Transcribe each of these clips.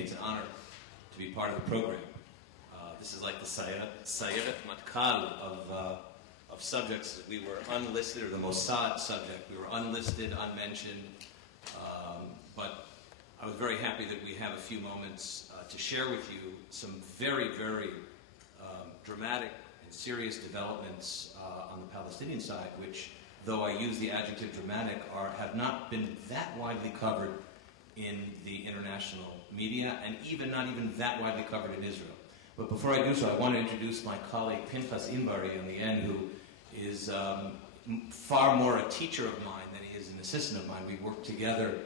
It's an honor to be part of the program. This is like the Sayeret Matkal of subjects. We were unlisted, or the Mossad subject. We were unlisted, unmentioned, but I was very happy that we have a few moments to share with you some very, very dramatic and serious developments on the Palestinian side, which, though I use the adjective dramatic, have not been that widely covered in the international media, and not even that widely covered in Israel. But before I do so, I want to introduce my colleague Pinchas Inbari on the end, who is far more a teacher of mine than he is an assistant of mine. We worked together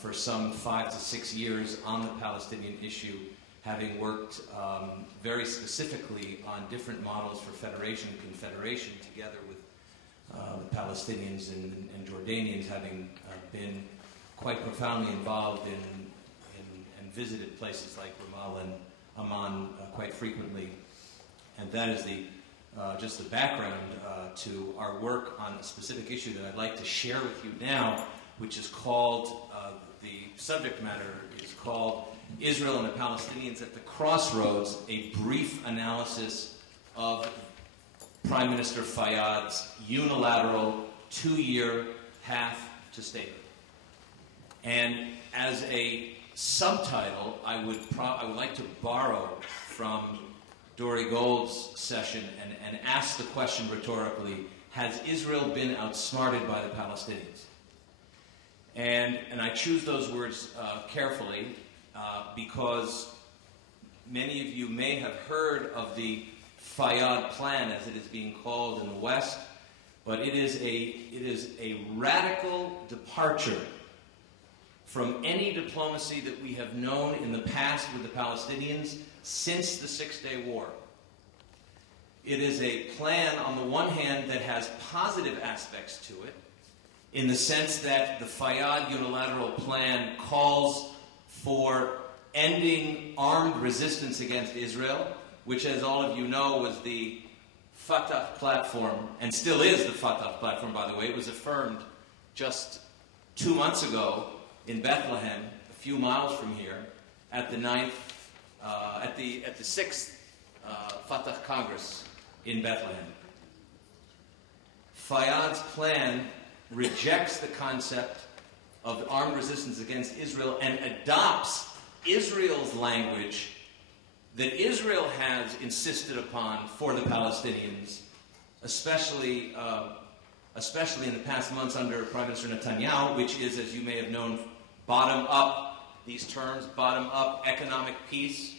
for some 5 to 6 years on the Palestinian issue, having worked very specifically on different models for federation and confederation together with the Palestinians and Jordanians, having been quite profoundly involved in and visited places like Ramallah and Amman quite frequently. And that is just the background to our work on a specific issue that I'd like to share with you now, which is called, the subject matter is called Israel and the Palestinians at the Crossroads, a brief analysis of Prime Minister Fayyad's unilateral 2-year path to statehood. And as a subtitle, I would like to borrow from Dory Gold's session and ask the question rhetorically: has Israel been outsmarted by the Palestinians? And I choose those words carefully because many of you may have heard of the Fayyad Plan, as it is being called in the West, but it is a radical departure from any diplomacy that we have known in the past with the Palestinians since the Six-Day War. It is a plan, on the one hand, that has positive aspects to it, in the sense that the Fayyad unilateral plan calls for ending armed resistance against Israel, which, as all of you know, was the Fatah platform, and still is the Fatah platform, by the way. It was affirmed just 2 months ago in Bethlehem, a few miles from here, at the 6th Fatah Congress in Bethlehem. Fayyad's plan rejects the concept of armed resistance against Israel and adopts Israel's language that Israel has insisted upon for the Palestinians, especially in the past months under Prime Minister Netanyahu, which is, as you may have known, bottom-up, these terms, bottom-up economic peace.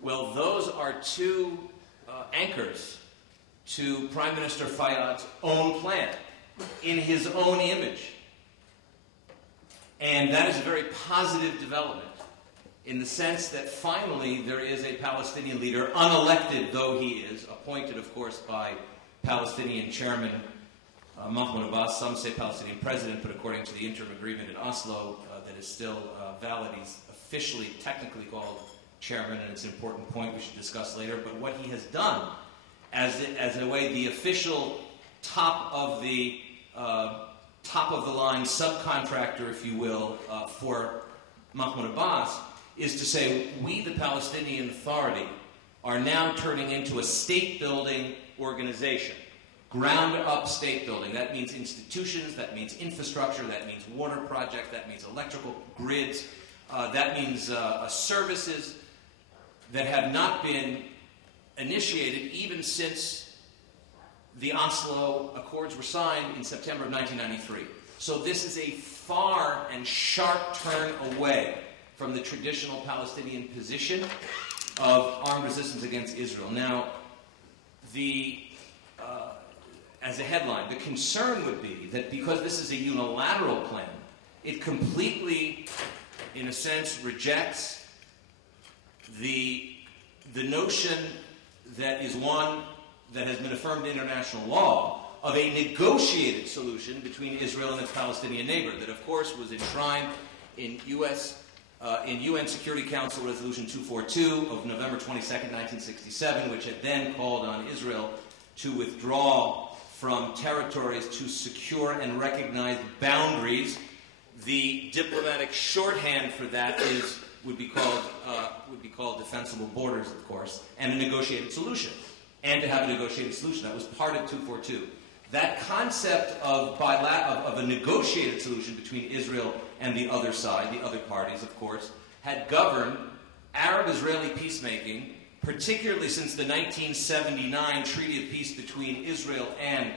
Well, those are two anchors to Prime Minister Fayyad's own plan, in his own image. And that is a very positive development, in the sense that finally there is a Palestinian leader, unelected though he is, appointed, of course, by Palestinian chairman Mahmoud Abbas. Some say Palestinian president, but according to the interim agreement in Oslo, that is still valid, he's officially, technically called chairman, and it's an important point we should discuss later. But what he has done, as in a way the official top of the line subcontractor, if you will, for Mahmoud Abbas, is to say, we, the Palestinian Authority, are now turning into a state-building organization. Ground-up state building. That means institutions, that means infrastructure, that means water projects, that means electrical grids, that means services that have not been initiated even since the Oslo Accords were signed in September of 1993. So this is a far and sharp turn away from the traditional Palestinian position of armed resistance against Israel. Now, as a headline, the concern would be that because this is a unilateral plan, it completely, in a sense, rejects the notion that is one that has been affirmed in international law of a negotiated solution between Israel and its Palestinian neighbor, that, of course, was enshrined in UN Security Council Resolution 242 of November 22nd, 1967, which had then called on Israel to withdraw from territories to secure and recognize boundaries. The diplomatic shorthand for that is would be called defensible borders, of course, and a negotiated solution. And to have a negotiated solution. That was part of 242. That concept of a negotiated solution between Israel and the other side, the other parties, of course, had governed Arab-Israeli peacemaking, particularly since the 1979 Treaty of Peace between Israel and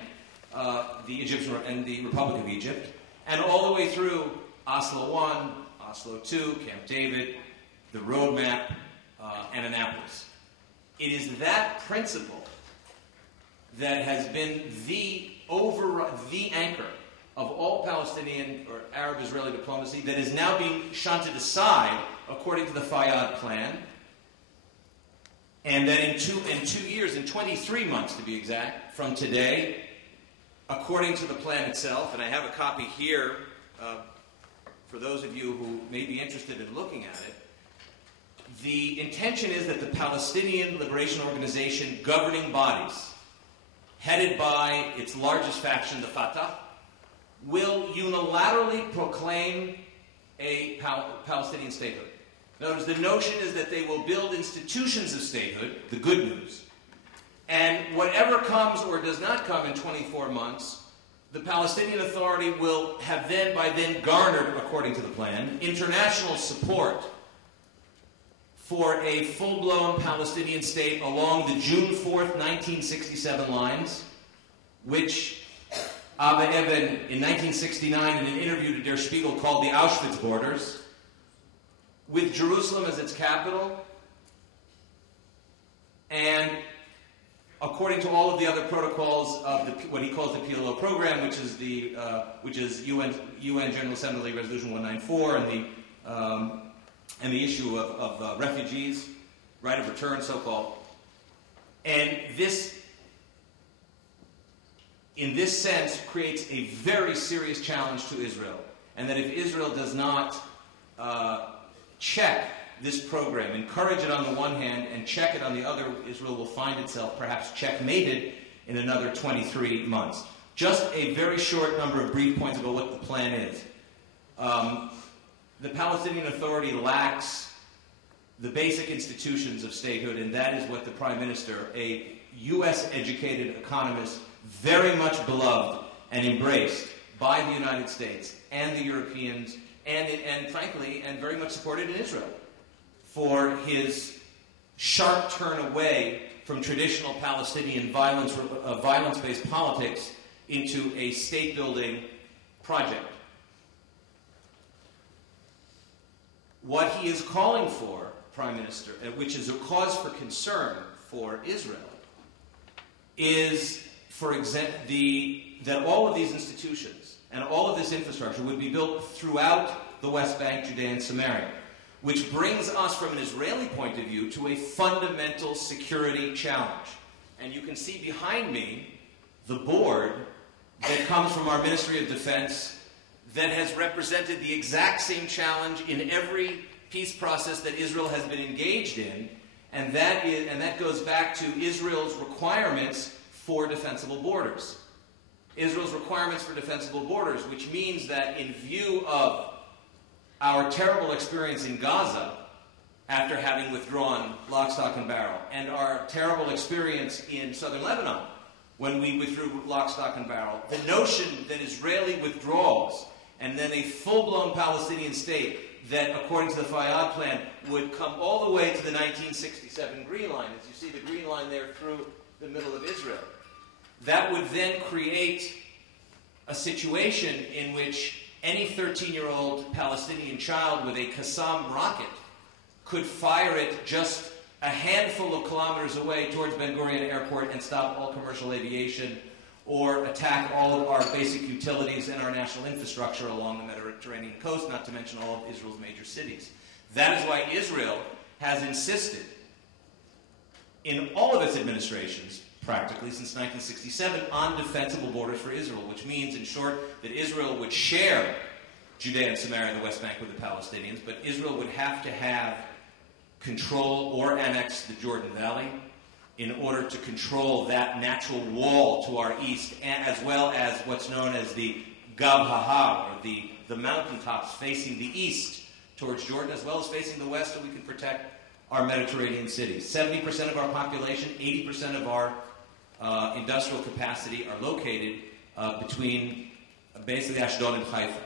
the Egyptian and the Republic of Egypt, and all the way through Oslo I, Oslo II, Camp David, the roadmap, and Annapolis. It is that principle that has been the anchor of all Palestinian or Arab-Israeli diplomacy that is now being shunted aside according to the Fayyad plan, and that in 2 years, in 23 months to be exact, from today, according to the plan itself, and I have a copy here for those of you who may be interested in looking at it, the intention is that the Palestinian Liberation Organization governing bodies, headed by its largest faction, the Fatah, will unilaterally proclaim a Palestinian statehood. In other words, the notion is that they will build institutions of statehood, the good news, and whatever comes or does not come in 24 months, the Palestinian Authority will have by then garnered, according to the plan, international support for a full-blown Palestinian state along the June 4th, 1967 lines, which Abba Eban in 1969 in an interview to Der Spiegel called the Auschwitz borders, with Jerusalem as its capital, and according to all of the other protocols of what he calls the PLO program, which is UN General Assembly Resolution 194 and the issue of refugees, right of return, so-called. And this, in this sense, creates a very serious challenge to Israel. And that if Israel does not check this program, encourage it on the one hand, and check it on the other, Israel will find itself perhaps checkmated in another 23 months. Just a very short number of brief points about what the plan is. The Palestinian Authority lacks the basic institutions of statehood, and that is what the Prime Minister, a U.S.-educated economist, very much beloved and embraced by the United States and the Europeans, and frankly, and very much supported in Israel, for his sharp turn away from traditional Palestinian violence-based politics into a state-building project. What he is calling for, Prime Minister, which is a cause for concern for Israel, is, for example, that all of these institutions and all of this infrastructure would be built throughout the West Bank, Judea, and Samaria, which brings us, from an Israeli point of view, to a fundamental security challenge. And you can see behind me the board that comes from our Ministry of Defense that has represented the exact same challenge in every peace process that Israel has been engaged in, and that goes back to Israel's requirements for defensible borders. Israel's requirements for defensible borders, which means that in view of our terrible experience in Gaza, after having withdrawn lock, stock, and barrel, and our terrible experience in southern Lebanon, when we withdrew lock, stock, and barrel, the notion that Israeli withdrawals and then a full-blown Palestinian state that, according to the Fayyad plan, would come all the way to the 1967 Green Line, as you see the Green Line there through the middle of Israel. That would then create a situation in which any 13-year-old Palestinian child with a Qassam rocket could fire it just a handful of kilometers away towards Ben Gurion Airport and stop all commercial aviation, or attack all of our basic utilities and our national infrastructure along the Mediterranean coast, not to mention all of Israel's major cities. That is why Israel has insisted in all of its administrations, practically since 1967, on defensible borders for Israel, which means, in short, that Israel would share Judea and Samaria and the West Bank with the Palestinians, but Israel would have to have control or annex the Jordan Valley in order to control that natural wall to our east, as well as what's known as the Gav HaHar, or the mountaintops facing the east towards Jordan, as well as facing the west, so we can protect our Mediterranean cities. 70% of our population, 80% of our industrial capacity are located between basically Ashdod and Haifa.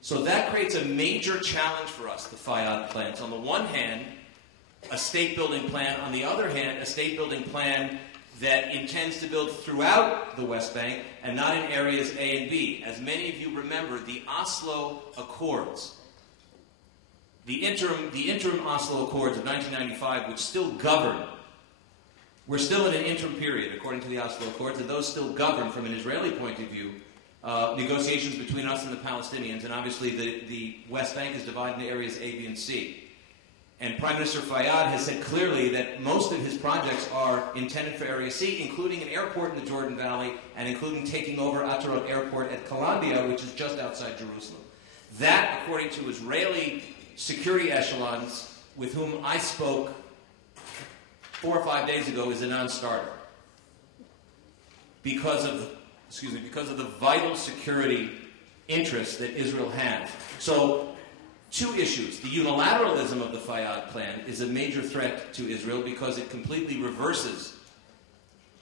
So that creates a major challenge for us, the Fayad plans. On the one hand, a state-building plan. On the other hand, a state-building plan that intends to build throughout the West Bank and not in areas A and B. As many of you remember, the Oslo Accords, the interim Oslo Accords of 1995, which still govern. We're still in an interim period, according to the Oslo Accords, and those still govern, from an Israeli point of view, negotiations between us and the Palestinians. And obviously the West Bank is divided into areas A, B, and C. And Prime Minister Fayyad has said clearly that most of his projects are intended for Area C, including an airport in the Jordan Valley and including taking over Atarot Airport at Calandia, which is just outside Jerusalem. That, according to Israeli security echelons with whom I spoke 4 or 5 days ago, is a non-starter because of the vital security interests that Israel has. So, two issues. The unilateralism of the Fayyad plan is a major threat to Israel because it completely reverses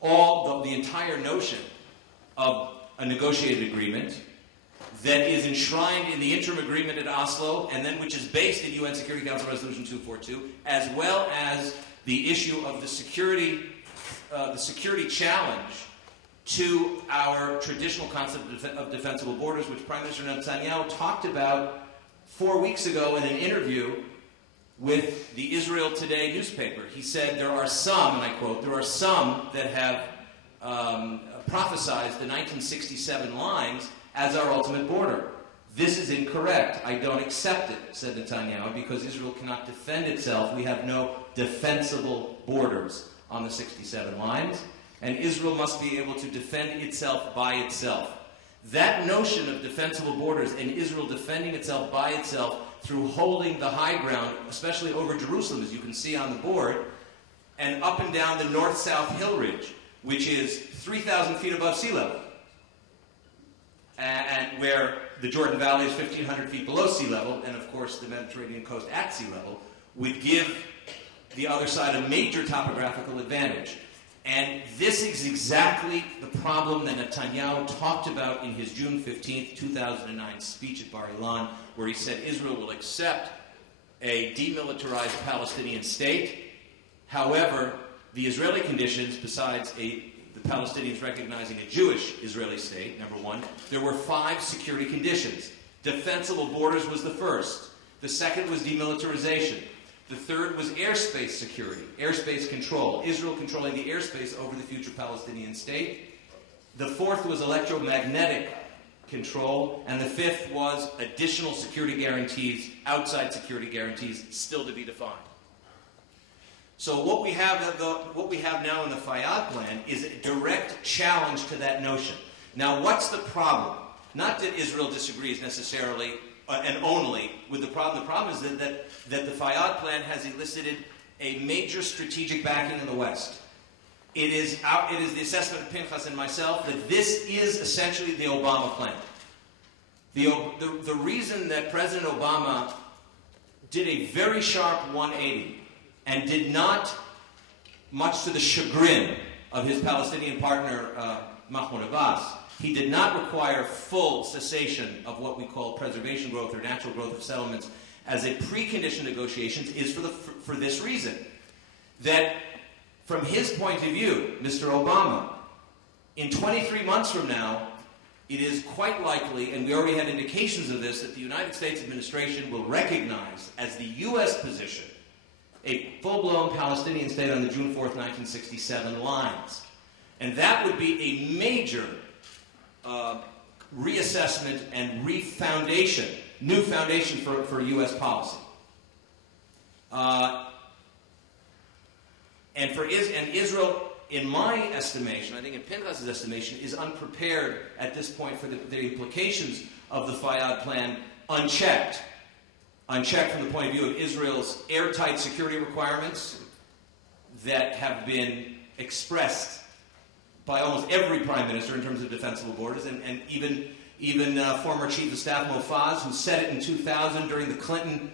the entire notion of a negotiated agreement that is enshrined in the interim agreement at Oslo, and then which is based in UN Security Council Resolution 242, as well as the issue of the security challenge to our traditional concept of defensible borders, which Prime Minister Netanyahu talked about 4 weeks ago in an interview with the Israel Today newspaper. He said there are some, and I quote, there are some that have prophesized the 1967 lines as our ultimate border. This is incorrect. I don't accept it, said Netanyahu, because Israel cannot defend itself. We have no defensible borders on the 67 lines, and Israel must be able to defend itself by itself. That notion of defensible borders and Israel defending itself by itself through holding the high ground, especially over Jerusalem, as you can see on the board, and up and down the north-south hill ridge, which is 3,000 feet above sea level, and where the Jordan Valley is 1,500 feet below sea level, and of course the Mediterranean coast at sea level, would give the other side a major topographical advantage. And this is exactly the problem that Netanyahu talked about in his June 15, 2009 speech at Bar Ilan, where he said Israel will accept a demilitarized Palestinian state. However, the Israeli conditions, besides the Palestinians recognizing a Jewish Israeli state, number one, there were 5 security conditions. Defensible borders was the first. The second was demilitarization. The third was airspace security, airspace control, Israel controlling the airspace over the future Palestinian state. The fourth was electromagnetic control, and the fifth was additional security guarantees, outside security guarantees, still to be defined. So what we have now in the Fayyad plan is a direct challenge to that notion. Now, what's the problem? Not that Israel disagrees necessarily and only with the problem. The problem is that the Fayyad plan has elicited a major strategic backing in the West. It is the assessment of Pinchas and myself that this is essentially the Obama plan. The reason that President Obama did a very sharp 180 and did not, much to the chagrin of his Palestinian partner Mahmoud Abbas, he did not require full cessation of what we call preservation growth or natural growth of settlements as a precondition negotiations is for this reason. That from his point of view, Mr. Obama, in 23 months from now, it is quite likely, and we already have indications of this, that the United States administration will recognize as the U.S. position a full-blown Palestinian state on the June 4th, 1967 lines. And that would be a major reassessment and refoundation, new foundation for U.S. policy. And Israel, in my estimation, I think in Pinchas's estimation, is unprepared at this point for the implications of the Fayyad plan unchecked. Unchecked from the point of view of Israel's airtight security requirements that have been expressed by almost every prime minister in terms of defensible borders, and even former Chief of Staff Mofaz, who said it in 2000 during the Clinton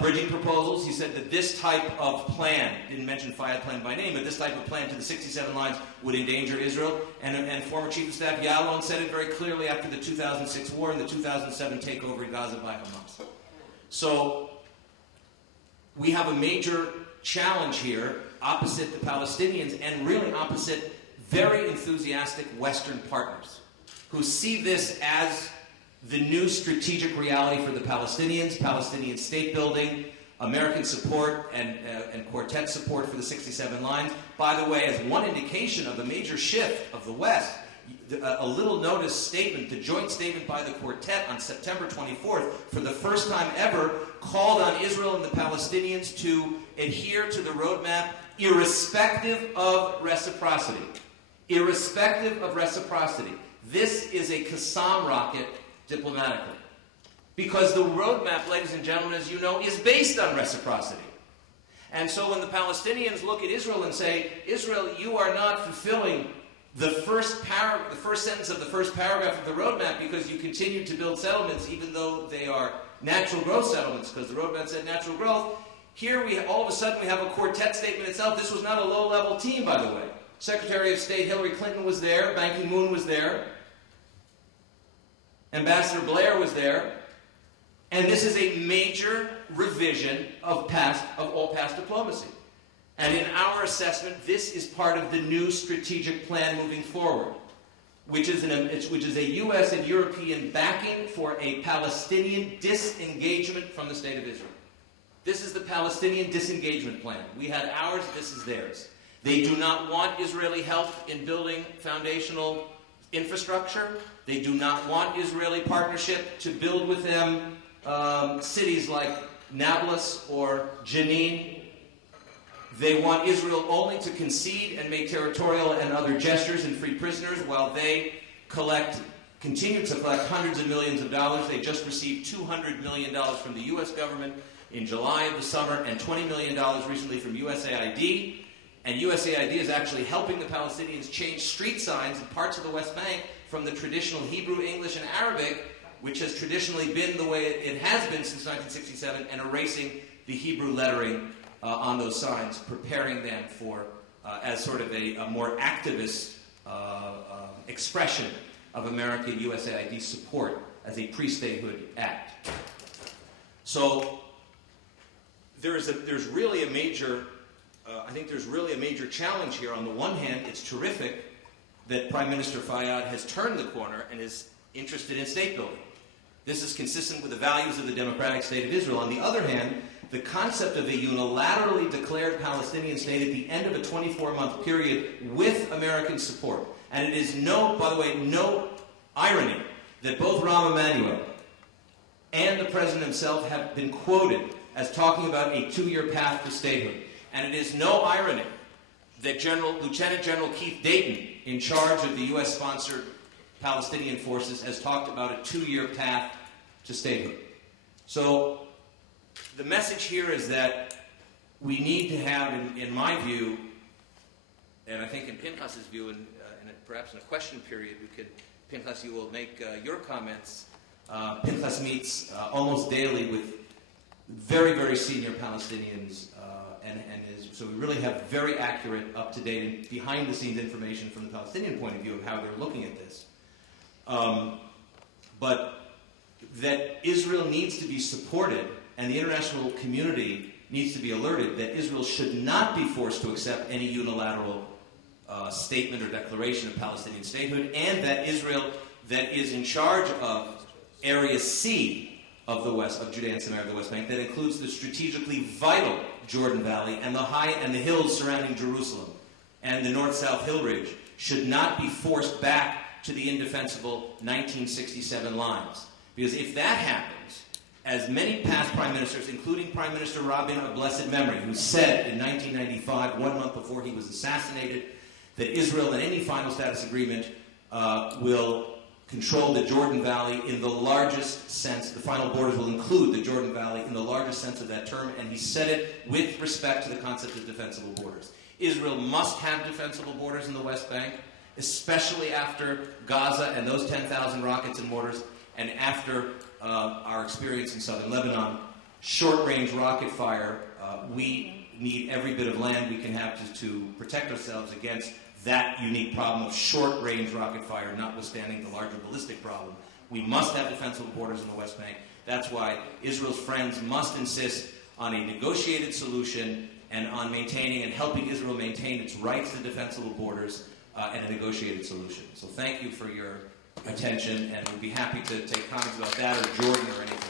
bridging proposals. He said that this type of plan, didn't mention Fayyad plan by name, but this type of plan to the 67 lines would endanger Israel. And former Chief of Staff Yalon said it very clearly after the 2006 war and the 2007 takeover in Gaza by Hamas. So we have a major challenge here opposite the Palestinians and really opposite very enthusiastic Western partners who see this as the new strategic reality for the Palestinians, Palestinian state building, American support, and quartet support for the 67 lines. By the way, as one indication of a major shift of the West, a little notice statement, the joint statement by the quartet on September 24th, for the first time ever, called on Israel and the Palestinians to adhere to the roadmap irrespective of reciprocity. Irrespective of reciprocity. This is a Qassam rocket diplomatically. Because the roadmap, ladies and gentlemen, as you know, is based on reciprocity. And so when the Palestinians look at Israel and say, Israel, you are not fulfilling the first sentence of the first paragraph of the roadmap because you continue to build settlements even though they are natural growth settlements, because the roadmap said natural growth. Here, all of a sudden, we have a quartet statement itself. This was not a low-level team, by the way. Secretary of State Hillary Clinton was there. Ban Ki-moon was there. Ambassador Blair was there. And this is a major revision of all past diplomacy. And in our assessment, this is part of the new strategic plan moving forward, which is a U.S. and European backing for a Palestinian disengagement from the State of Israel. This is the Palestinian disengagement plan. We had ours, this is theirs. They do not want Israeli help in building foundational infrastructure. They do not want Israeli partnership to build with them cities like Nablus or Jenin. They want Israel only to concede and make territorial and other gestures and free prisoners while they continue to collect hundreds of millions of dollars. They just received $200 million from the U.S. government in July of the summer and $20 million recently from USAID. And USAID is actually helping the Palestinians change street signs in parts of the West Bank from the traditional Hebrew, English, and Arabic, which has traditionally been the way it has been since 1967, and erasing the Hebrew lettering on those signs, preparing them for as sort of a more activist expression of American USAID support as a pre-statehood act. So there's really a major, I think there's really a major challenge here. On the one hand, it's terrific that Prime Minister Fayyad has turned the corner and is interested in state building. This is consistent with the values of the democratic state of Israel. On the other hand, the concept of a unilaterally declared Palestinian state at the end of a 24-month period with American support. And it is by the way, no irony that both Rahm Emanuel and the president himself have been quoted as talking about a 2-year path to statehood. And it is no irony that Lieutenant General Keith Dayton, in charge of the U.S.-sponsored Palestinian forces, has talked about a 2-year path to statehood. So the message here is that we need to have, in my view, and I think in Pinchas's view, and perhaps in a question period, Pinchas, you will make your comments. Pinchas meets almost daily with very, very senior Palestinians, so we really have very accurate, up-to-date, and behind-the-scenes information from the Palestinian point of view of how they're looking at this. But that Israel needs to be supported, and the international community needs to be alerted that Israel should not be forced to accept any unilateral statement or declaration of Palestinian statehood, and that Israel, that is in charge of Area C of Judea and Samaria of the West Bank, that includes the strategically vital Jordan Valley and the hills surrounding Jerusalem and the north-south hill ridge, should not be forced back to the indefensible 1967 lines. Because if that happens, as many past prime ministers, including Prime Minister Rabin of blessed memory, who said in 1995, 1 month before he was assassinated, that Israel in any final status agreement will control the Jordan Valley in the largest sense. The final borders will include the Jordan Valley in the largest sense of that term, and he said it with respect to the concept of defensible borders. Israel must have defensible borders in the West Bank, especially after Gaza and those 10,000 rockets and mortars, and after our experience in southern Lebanon. short-range rocket fire. We need every bit of land we can have to protect ourselves against that unique problem of short-range rocket fire, notwithstanding the larger ballistic problem. We must have defensible borders in the West Bank. That's why Israel's friends must insist on a negotiated solution and on maintaining and helping Israel maintain its rights to defensible borders and a negotiated solution. So thank you for your attention, and we'd be happy to take comments about that or Jordan or anything.